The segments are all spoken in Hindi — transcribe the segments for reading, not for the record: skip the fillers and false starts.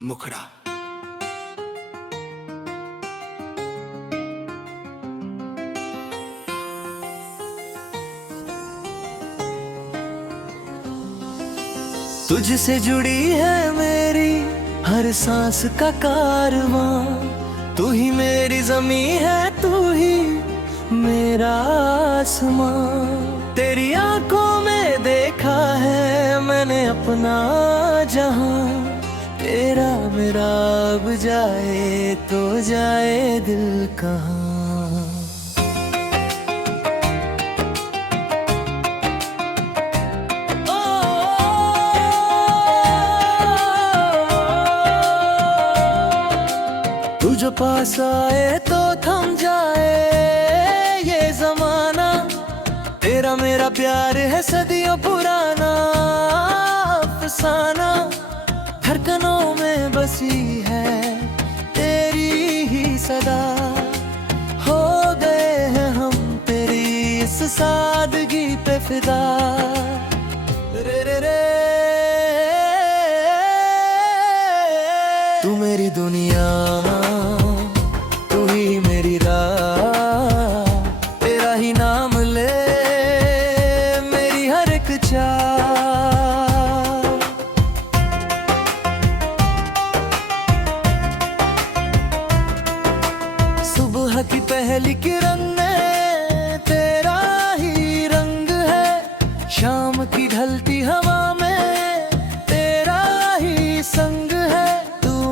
मुखड़ा। तुझसे जुड़ी है मेरी हर सांस का कारवां, तू ही मेरी ज़मीं है, तू ही मेरा आसमां। तेरी आंखों में देखा है मैंने अपना जहां, तेरा मेरा अब जाए तो जाए दिल कहाँ। तू जो पास आए तो थम जाए ये जमाना, तेरा मेरा प्यार है सदियों पुराना अफसाना। धड़कनों में बसी है तेरी ही सदा, हो गए हैं हम तेरी इस सादगी पे फिदा। रे रे रे तू मेरी दुनिया, तू ही मेरी राह, तेरा ही नाम ले मेरी हर एक चाह। सुबह की पहली किरण में तेरा ही रंग है, शाम की ढलती हवा में तेरा ही संग है।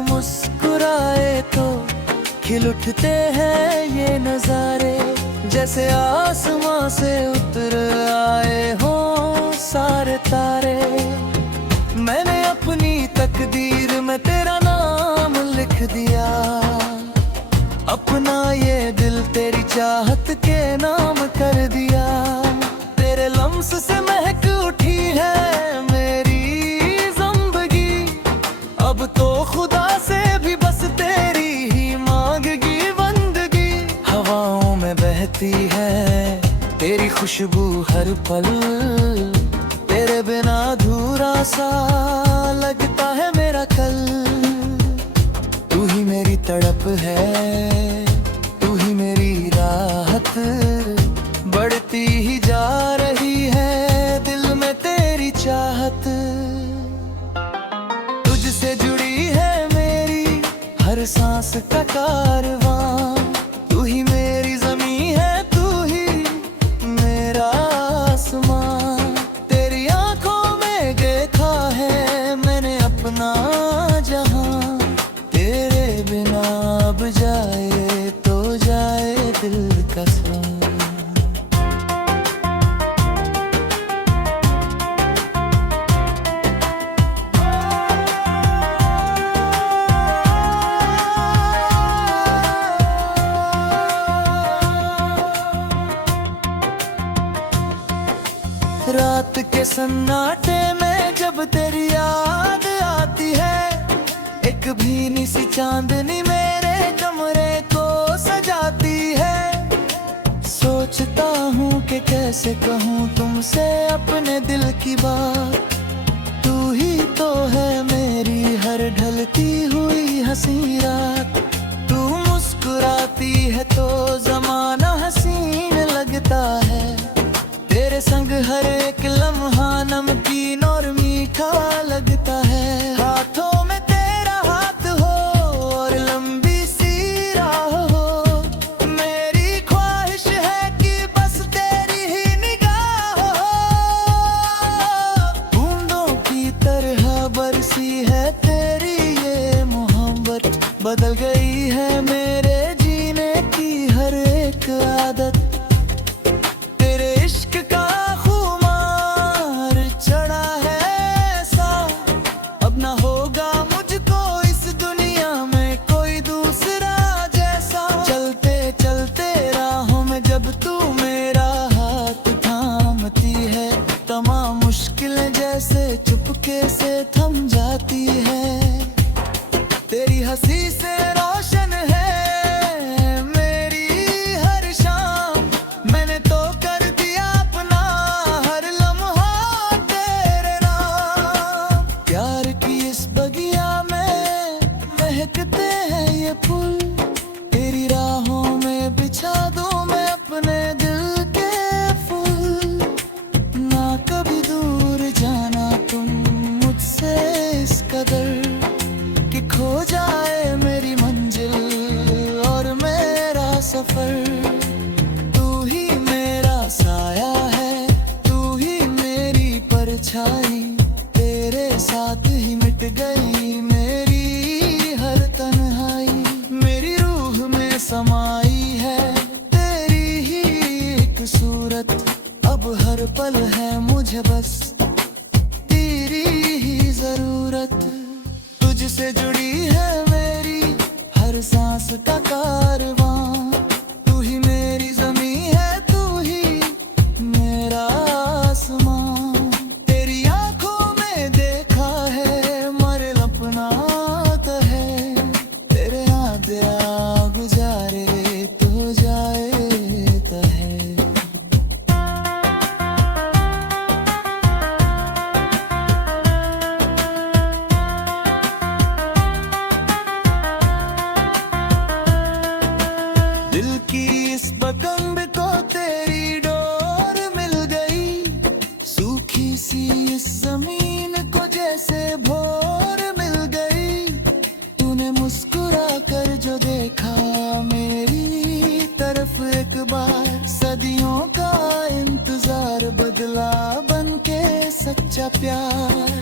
मुस्कुराए तो खिल उठते हैं ये नजारे, जैसे आसमां से उतर आए हों सारे तारे। मैंने अपनी तकदीर में तेरा नाम लिख दिया, अपना ये दिल तेरी चाहत के नाम कर दिया। तेरे लम्स से महक उठी है मेरी जिंदगी, अब तो खुदा से भी बस तेरी ही मांगगी बंदगी। हवाओं में बहती है तेरी खुशबू हर पल, तेरे बिना अधूरा सा लगता है मेरा कल। तू ही मेरी तड़प है, तू ही मेरी राहत, बढ़ती ही जा रही है दिल में तेरी चाहत। तुझसे जुड़ी है मेरी हर सांस का कारवां, तू ही मेरी ज़मीं है, तू ही मेरा आसमां। तेरी आंखों में देखा है मैंने अपना जहां, तेरे बिना अब जाए तो जाए दिल का स्वां। रात के सन्नाटे में जब तेरी याद आती है, एक भीनी सी चांदनी मेरे कमरे को सजाती है। सोचता हूँ कि कैसे कहूँ तुमसे अपने दिल की बात, तू ही तो है मेरी हर ढलती हुई हंसी रात। तू मुस्कुराती है तो जमाना हसीन लगता है, तेरे संग हर एक लम्हा नमकीन और मीठा लगता है। हाथों में तेरा हाथ हो और लंबी सी राह हो, मेरी ख्वाहिश है कि बस तेरी ही निगाह हो। बूंदों की तरह बरसी है तेरी ये मोहब्बत, बदल गई है मेरे जीने की हर एक आदत। तेरे इश्क का खुमार चढ़ा है ऐसा, अब ना होगा मुझको इस दुनिया में कोई दूसरा जैसा। चलते चलते राहों में जब तू मेरा हाथ थामती है, तमाम मुश्किलें जैसे चुपके से थम जाती है। तेरी हंसी से लगते हैं ये पुल, तेरी राहों में बिछा दूं मैं अपने दिल के फूल। ना कभी दूर जाना तुम मुझसे इस कदर कि खो जाए मेरी मंजिल और मेरा सफर। तू ही मेरा साया है, तू ही मेरी परछाई, तेरे साथ ही मिट गई मेरी हर तन्हाई। मेरी रूह में समाई है तेरी ही एक सूरत, अब हर पल है मुझे बस तेरी ही जरूरत। तुझसे जुड़ी है मेरी हर सांस का कारवां, तू ही मेरी ज़मीं है, तू ही मेरा आसमां। तेरी आंखों में देखा है मर अपना तो है, तेरे याद आ गुजारे तो जाए तो है। दिल की इस पतंग को तेरी डोर मिल गई, सूखी सी इस जमीन को जैसे भोर मिल गई। तूने मुस्कुरा कर जो देखा मेरी तरफ एक बार, सदियों का इंतजार बदला बन के सच्चा प्यार।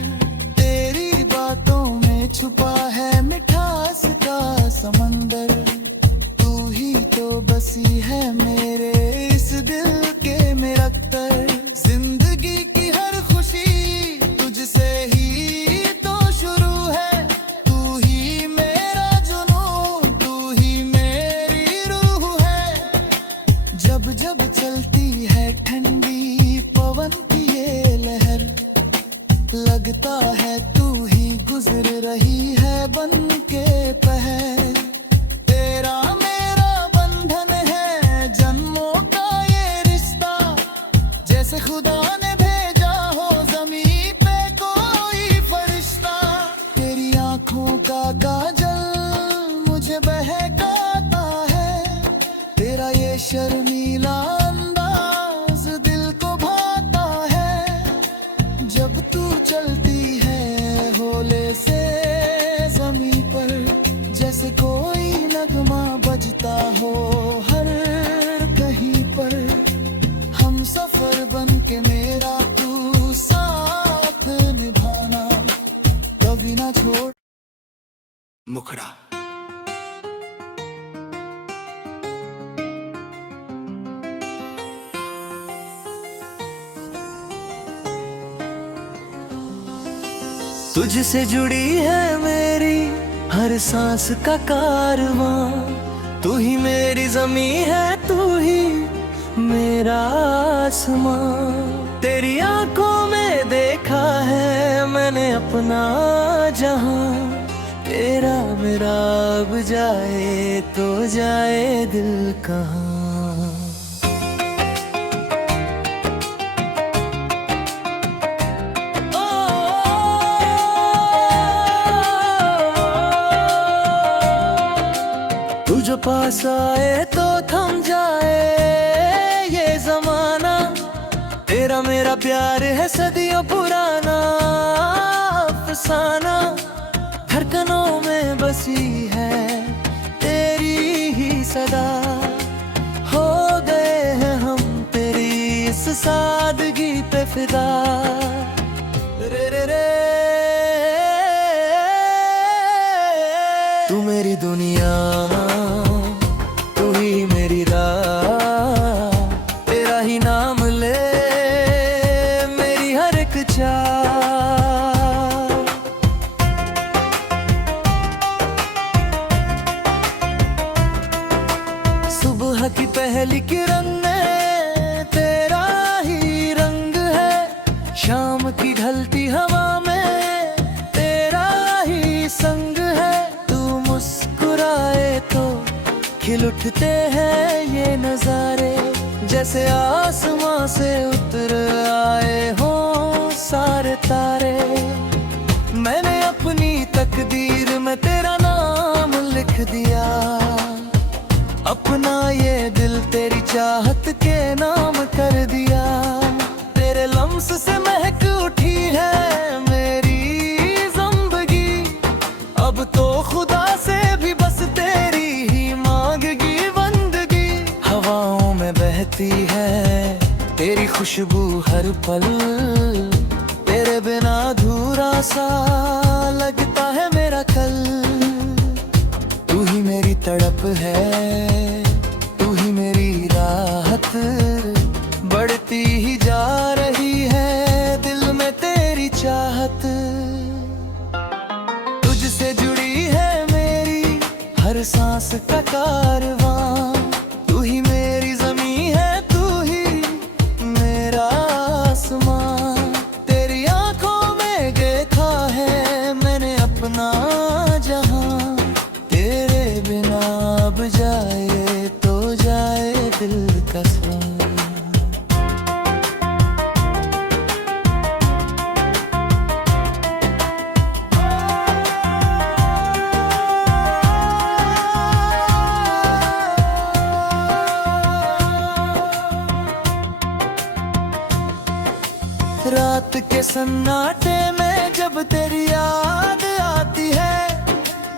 तेरी बातों में छुपा है मिठास का समंदर, तू ही तो बसी है मेरे इस दिल के में रखकर। जिंदगी की हर खुशी तुझसे ही तो शुरू है, तू ही मेरा जुनून, तू ही मेरी रूह है। जब जब चलती है ठंडी पवन की ये लहर, लगता है तू ही गुजर रही है बन के पहर। तेरा मेरा बंधन है जन्मों का ये रिश्ता, जैसे खुदा ने भेजा हो ज़मीं पे कोई फरिश्ता। तेरी आंखों का काजल मुझे बहकाता है, तेरा ये शर्मीला अंदाज दिल को भाता है। जब तू चलती है होले से ज़मीं पर, जैसे कोई नगमा बजता हो हर कहीं पर। हम सफर बन के मेरा तू साथ निभाना, कभी ना छोड़। मुखड़ा तुझसे जुड़ी है मेरी हर सांस का कारवां, तू ही मेरी ज़मीं है, तू ही मेरा आसमां। तेरी आंखों में देखा है मैंने अपना जहां, तेरा मेरा अब जाए तो जाए दिल कहाँ। तू जो पास आए तो थम जाए ये जमाना, तेरा मेरा प्यार है सदियों पुराना अफसाना। धड़कनों में बसी है तेरी ही सदा, हो गए हैं हम तेरी इस सादगी पे फिदा। रे रे रे तू मेरी दुनिया, तू ही मेरी राह, तेरा ही नाम ले मेरी हर एक चाह। सुबह की पहली किरण में तेरा ही रंग है, शाम की ढलती हवा में तेरा ही संग है। तू मुस्कुराए तो खिल उठते हैं ये नजारे, जैसे आसमां से उतर आए हों सारे तारे। मैंने अपनी तकदीर में तेरा नाम खुशबू हर पल, तेरे बिना अधूरा सा लगता है मेरा कल। तू ही मेरी तड़प है, तू ही मेरी राहत, बढ़ती ही जा रही है दिल में तेरी चाहत। तुझसे जुड़ी है मेरी हर सांस का कारवां, तू ही मेरी ज़मीं है, तू ही मेरा आसमां। तेरी आंखों में देखा है मैंने अपना जहां, तेरे बिना अब जाए तो जाए दिल का सांस। रात के सन्नाटे में जब तेरी याद आती है,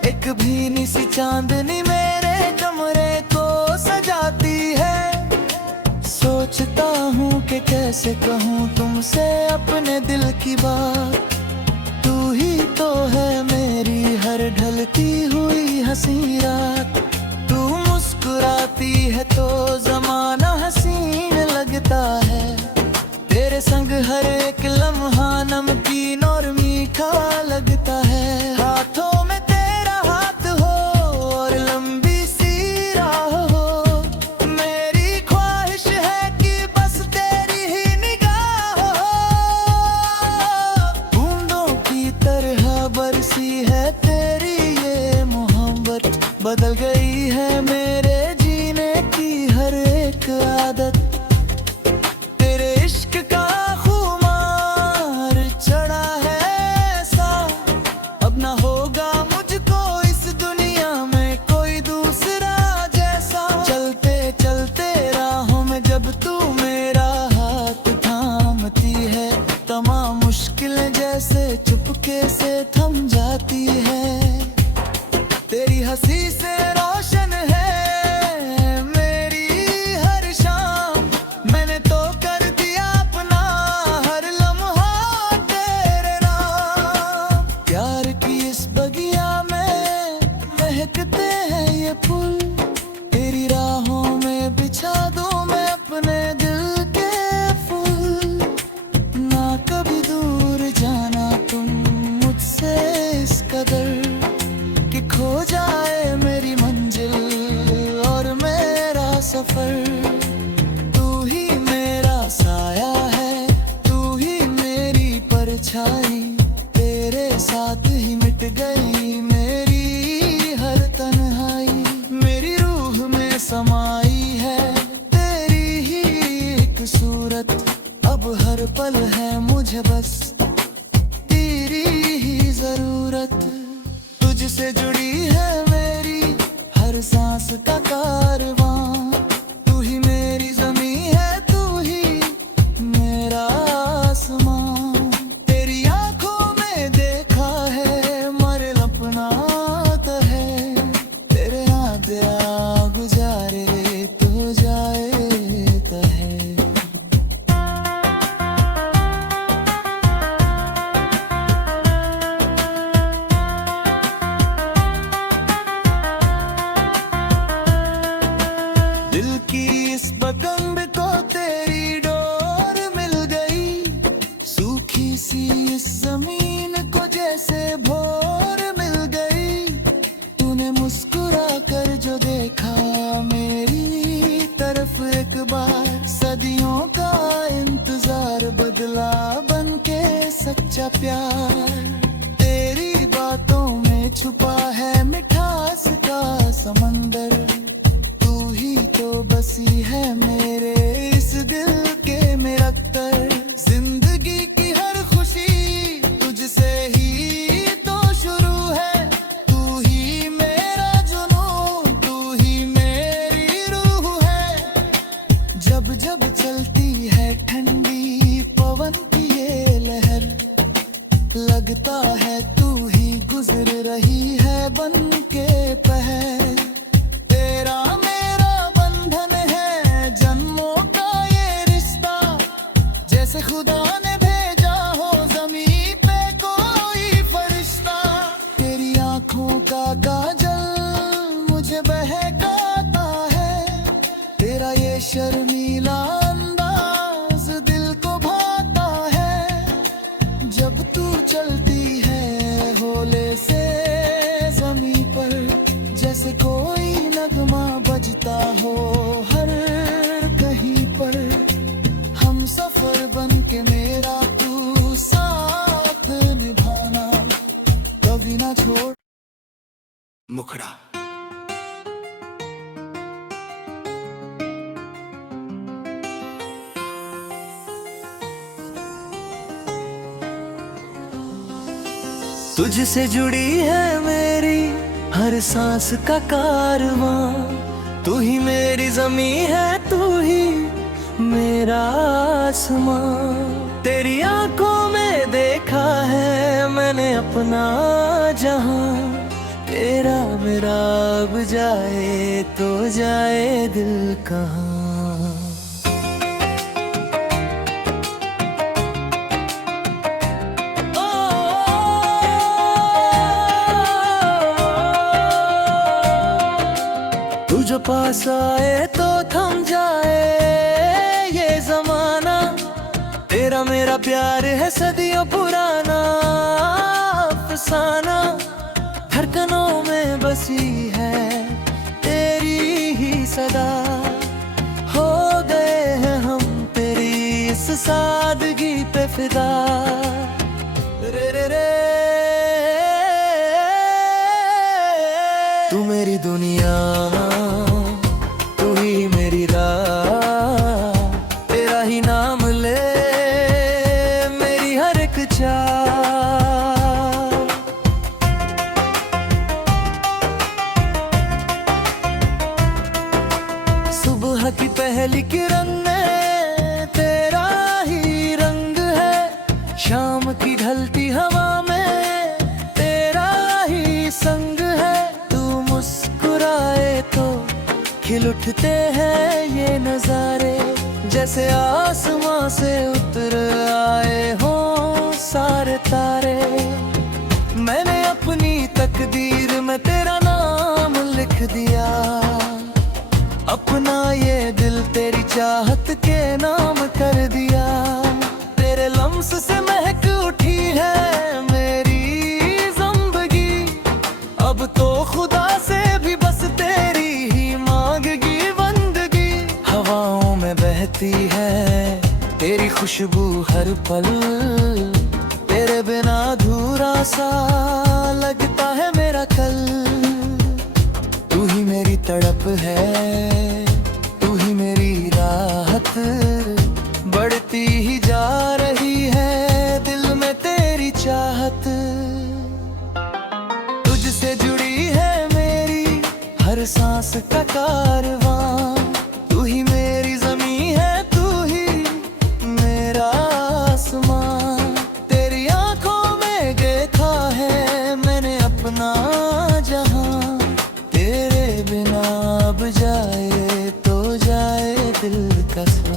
एक भीनी सी चांदनी मेरे कमरे को सजाती है। सोचता हूँ कि कैसे कहूँ तुमसे अपने दिल की बात, तू ही तो है मेरी हर ढलती हुई हंसी रात। तू मुस्कुराती है तो जमाना हसीन लगता है, तेरे संग हर एक लम्हा नमकीन और मीठा लगता है। हाथों में तेरा हाथ हो और लंबी सी राह हो, मेरी ख्वाहिश है कि बस तेरी ही निगाह हो। बूंदों की तरह बरसी है तेरी ये मोहब्बत, बदल गई है मेरे जीने की हर एक आदत। तेरे इश्क का खुमार चढ़ा है ऐसा, अब ना होगा मुझको इस दुनिया में कोई दूसरा जैसा। चलते चलते राहों में जब तू मेरा हाथ थामती है, तमाम मुश्किलें जैसे चुपके से थम जाती है। तेरी हंसी से रोशन है मेरी हर शाम, मैंने तो कर दिया अपना हर लम्हा तेरे नाम। प्यार की इस बगिया में महकते हैं ये फूल, तेरी राहों में बिछा दूं मैं अपने दिल के फूल। ना कभी दूर जाना तुम मुझसे इस कदर कि खो जाए मेरी मंजिल और मेरा सफर। तू ही मेरा साया है, तू ही मेरी परछाई, तेरे साथ ही मिट गई मेरी हर तन्हाई। मेरी रूह में समाई है तेरी ही एक सूरत, अब हर पल है मुझे बस तेरी ही जरूरत। तुझसे जुड़ी है मेरी हर सांस का कारवां, तू ही मेरी ज़मीं है, तू ही मेरा आसमां। तेरी आंखों में देखा है मर अपना तो है, तेरे याद आ गुजारे तो जाए तो है। दिल की इस पतंग को तेरी डोर मिल गई, सूखी सी इस जमीन को जैसे भोर मिल गई। तूने मुस्कुरा कर जो देखा मेरी तरफ एक बार, सदियों का इंतजार बदला बन के सच्चा प्यार। तेरी बातों में छुपा है मिठास का समंदर, तू ही तो बसी है मेरे इस दिल के में रखकर। जिंदगी की हर खुशी तुझसे ही तो शुरू है, तू ही मेरा जुनून, तू ही मेरी रूह है। जब जब चलती है ठंडी पवन की ये लहर, लगता है तू ही गुजर रही है बन के पहर। तेरा मेरा बंधन है जन्मों का ये रिश्ता, काजल मुझे बहकाता है, तेरा ये शर्मीला अंदाज दिल को भाता है। जब तू चलती है होले से ज़मीं पर, जैसे कोई नगमा बजता हो हर कहीं पर। हम सफर बन के मेरा तू साथ निभाना, कभी ना छोड़। मुखड़ा तुझसे जुड़ी है मेरी हर सांस का कारवां, तू ही मेरी ज़मीं है, तू ही मेरा आसमां। तेरी आंखों में देखा है मैंने अपना जहां, तेरा मेरा अब जाए तो जाए दिल कहाँ। तू जो पास आए तो थम जाए ये जमाना, तेरा मेरा प्यार है सदियों पुराना अफसाना। धड़कनों में बसी है तेरी ही सदा, हो गए हैं हम तेरी इस सादगी पे फिदा। रे रे रे तू मेरी दुनिया, तू ही मेरी राह, तेरा ही नाम ले मेरी हर एक चाह। सुबह की पहली किरण में तेरा ही रंग है, शाम की ढलती हवा में तेरा ही संग है। तू मुस्कुराए तो खिल उठते हैं ये नजारे, जैसे आसमां से उतर आए हों सारे तारे। मैंने अपनी तकदीर में तेरा नाम लिख दिया, अपना ये दिल तेरी चाहत के नाम कर दिया। तेरे लम्स से महक उठी है मेरी जिंदगी, अब तो खुदा से भी बस तेरी ही मांगगी बंदगी। हवाओं में बहती है तेरी खुशबू हर पल, तेरे बिना अधूरा सा लगता है मेरा कल। तू ही मेरी तड़प है, तू ही मेरी राहत, बढ़ती ही जा रही है दिल में तेरी चाहत। तुझसे जुड़ी है मेरी हर सांस का कारवां, तू ही मेरी ज़मीं है, तू ही मेरा आसमां। तेरी आंखों में देखा है मैंने अपना जहां, तेरे बिना अब जाए तो जाए दिल का सां।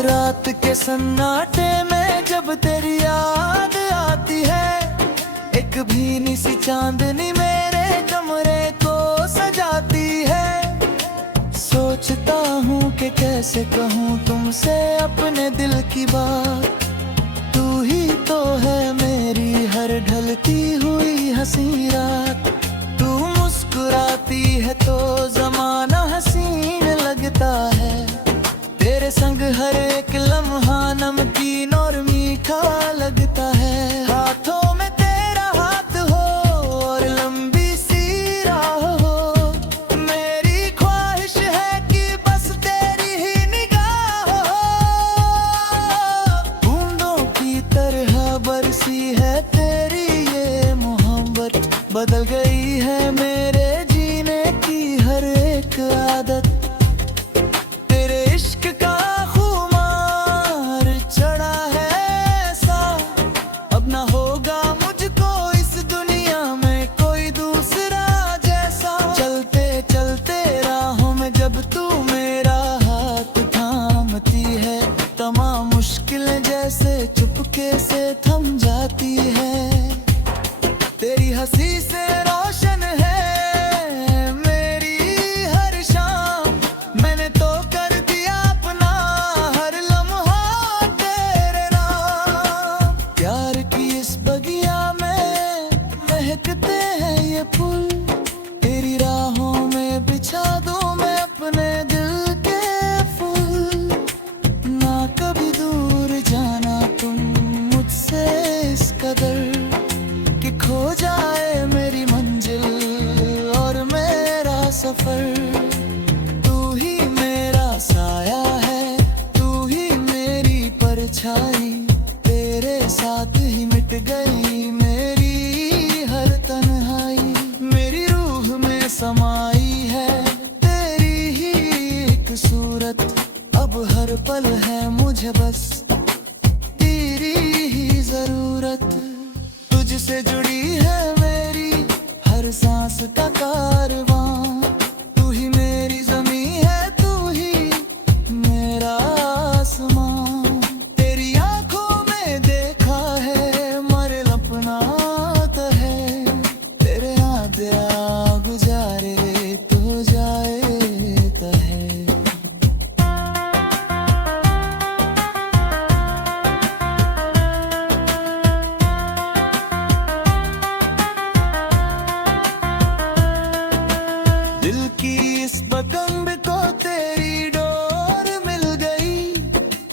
रात के सन्नाटे में जब तेरी याद आती है, एक भीनी सी चांदनी मेरे कमरे को सजाती है। सोचता हूँ कि कैसे कहूँ तुमसे अपने दिल की बात, तू ही तो है मेरी हर ढलती हुई हंसी रात। तू मुस्कुराती है तो जमाना हसीन लगता है, तेरे संग हर एक लम्हा नमकीन और मीठा लगता है। हाथों में तेरा हाथ हो और लंबी सी राह हो, मेरी ख्वाहिश है कि बस तेरी ही निगाह हो। बूंदों की तरह बरसी है तेरी ये मोहब्बत, बदल गई है मेरे जीने की हर एक आदत। तेरे इश्क का खुमार चढ़ा है सा, अब ना होगा मुझको ये पुल, तेरी राहों में बिछा दूं मैं अपने दिल के फूल। ना कभी दूर जाना तुम मुझसे इस कदर कि खो जाए मेरी मंजिल और मेरा सफर। तू ही मेरा साया है, तू ही मेरी परछाई, तेरे साथ ही मिट गई मेरी हर तन्हाई। मेरी रूह में समाई है तेरी ही एक सूरत, अब हर पल है मुझे बस तेरी ही जरूरत। तुझसे जुड़ी है मेरी हर सांस का कारवां, तू ही मेरी ज़मीं है, तू ही मेरा आसमां। तेरी आंखों में देखा है मर अपना तो है, तेरे आद्या गुजारे तो जाए तो है। दिल की इस पतंग को तेरी डोर मिल गई,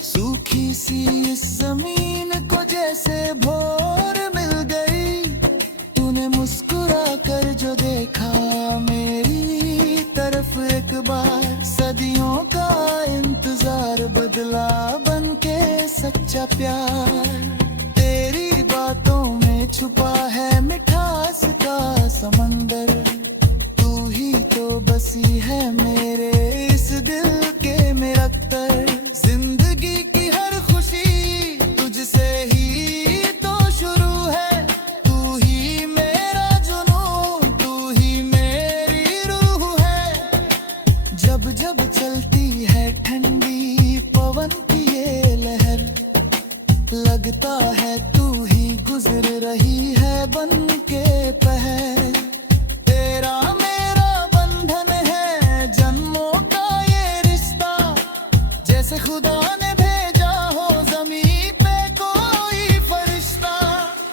सूखी सी इस जमीन को जैसे भोर मिल गई। तूने मुस्कुरा कर जो देखा मेरी तरफ एक बार, सदियों का इंतजार बदला बन के सच्चा प्यार। तेरी बातों में छुपा है मिठास का समंदर, तू ही तो बसी है मेरे इस दिल के में अख्तर। जिंदगी की हर खुशी तुझसे ही तो शुरू है, तू ही मेरा जुनून, तू ही मेरी रूह है। जब जब चलती है ठंडी पवन की ये लहर, लगता है तू ही गुजर रही है बन के पहर। तेरा मेरा बंधन है जन्मों का ये रिश्ता, जैसे खुदा ने भेजा हो ज़मीं पे कोई फरिश्ता।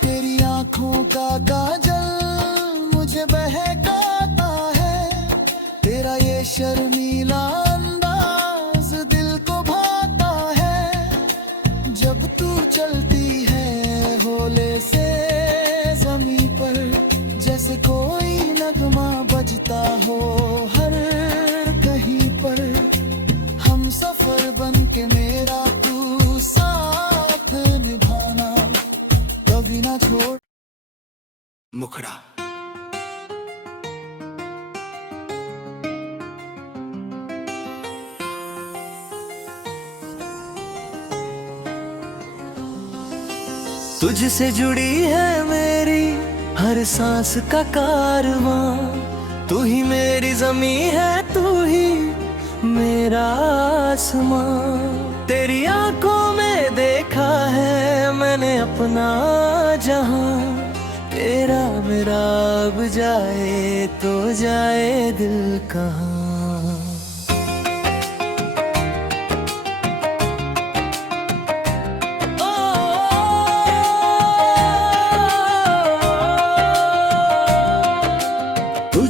तेरी आंखों का काजल मुझे बहकाता है, तेरा ये शर्मीला अंदाज दिल को भाता है। जब तू चलती है होले से ज़मीं पर, जैसे कोई नगमा बजता हो हर कहीं पर। हम सफर बन के मेरा तू साथ निभाना, कभी ना छोड़। मुखड़ा तुझसे जुड़ी है मेरी हर सांस का कारवां, तू ही मेरी ज़मीं है, तू ही मेरा आसमां। तेरी आंखों में देखा है मैंने अपना जहां, तेरा मेरा अब जाए तो जाए दिल कहाँ।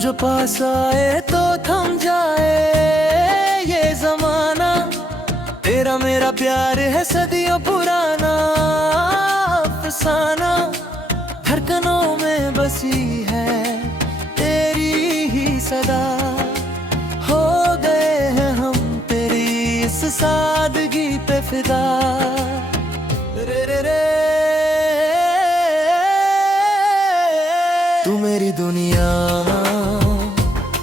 जो पास आए तो थम जाए ये जमाना, तेरा मेरा प्यार है सदियों पुराना अफसाना। धड़कनों में बसी है तेरी ही सदा, हो गए हैं हम तेरी इस सादगी पे फिदा। रे रे रे तू मेरी दुनिया,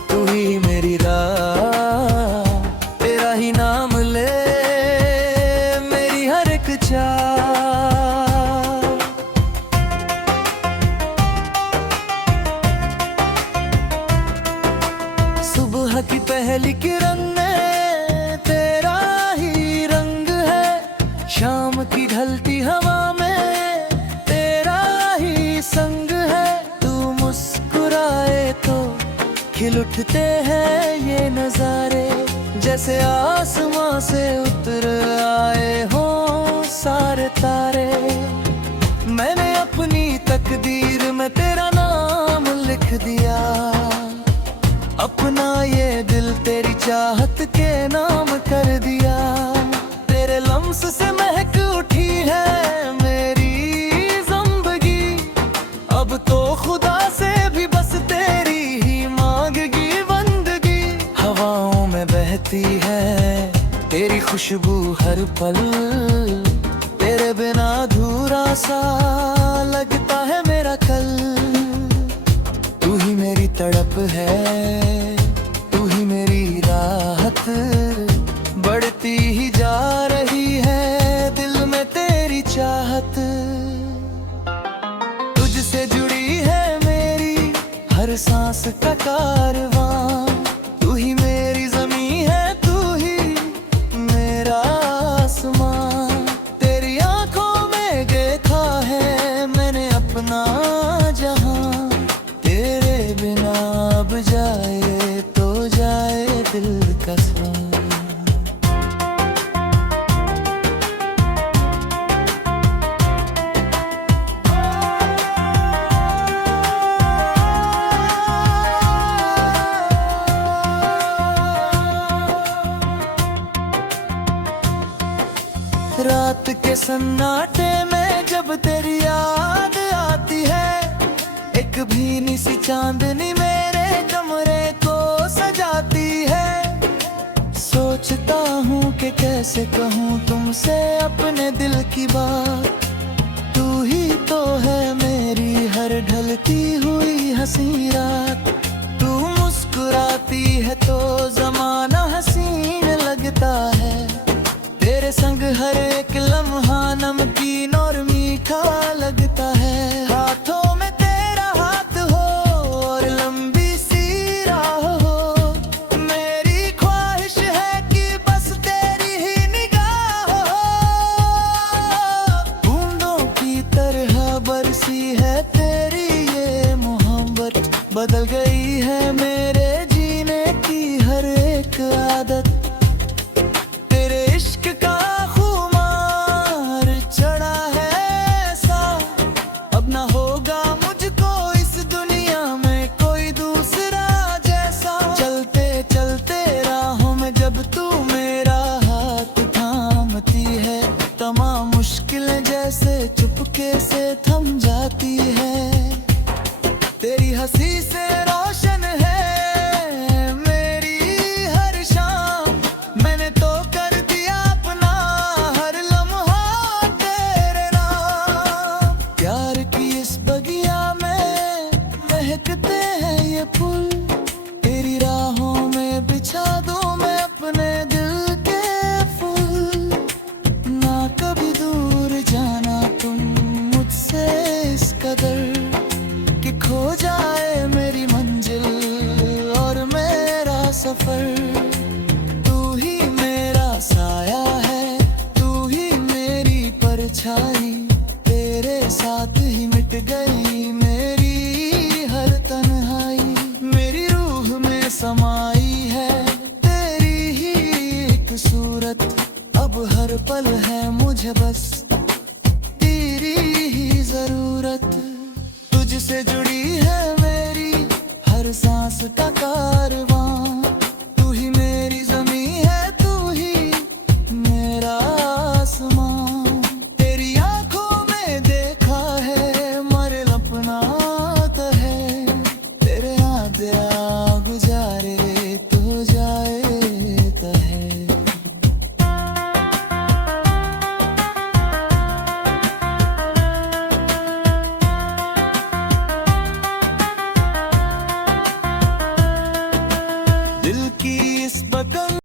तू ही मेरी राह, तेरा ही नाम ले मेरी हर एक चाह। सुबह की पहली किरण में तेरा ही रंग है, शाम की ढलती हवा में तेरा ही संग है। तू मुस्कुराए तो खिल उठते हैं ये नजारे, जैसे आसमां से उतर आए हों सारे तारे। मैंने अपनी तकदीर में तेरा नाम लिख दिया, खुशबू हर पल, तेरे बिना अधूरा सा लगता है मेरा कल। तू ही मेरी तड़प है, तू ही मेरी राहत, बढ़ती ही जा रही है दिल में तेरी चाहत। तुझसे जुड़ी है मेरी हर सांस का कारवां, तू ही मेरी ज़मीं है, तू ही मेरा आसमां। तेरी आंखों में देखा है मैंने अपना जहां, तेरे बिना अब जाए तो जाए दिल का सांस। रात के सन्नाटे में जब तेरी याद आती है, एक भीनी सी चांदनी मेरे कमरे को सजाती है। सोचता हूँ कि कैसे कहूँ तुमसे अपने दिल की बात, तू ही तो है मेरी हर ढलती हुई हंसी रात। तू मुस्कुराती है तो ज़माना हसीन लगता है, तेरे संग हर एक लम्हा नमकीन और मीठा लगता है। हाथों में तेरा हाथ हो और लंबी सी राह हो, मेरी ख्वाहिश है कि बस तेरी ही निगाह हो। बूंदों की तरह बरसी है तेरी ये मोहब्बत, बदल गई है मेरे जीने की हर एक आदत। तेरे इश्क का खुमार चढ़ा है ऐसा, अब ना होगा मुझको इस दुनिया में कोई दूसरा जैसा। चलते चलते राहों में जब तू मेरा हाथ थामती है, तमाम मुश्किलें जैसे चुपके से थम जाती है। तेरी हंसी से रोशन है मेरी हर शाम, मैंने तो कर दिया अपना हर लम्हा तेरे नाम। प्यार की इस बगिया में महकते हैं ये फूल, तेरी राहों में बिछा दूं मैं अपने दिल के फूल। ना कभी दूर जाना तुम मुझसे इस कदर कि खो जाए मेरी मंजिल और मेरा सफर। तू ही मेरा साया है, तू ही मेरी परछाई, तेरे साथ ही मिट गई मेरी हर तन्हाई। मेरी रूह में समाई है तेरी ही एक सूरत, अब हर पल है मुझे बस तेरी ही जरूरत। तुझसे जुड़ी है मेरी हर सांस का कारवां,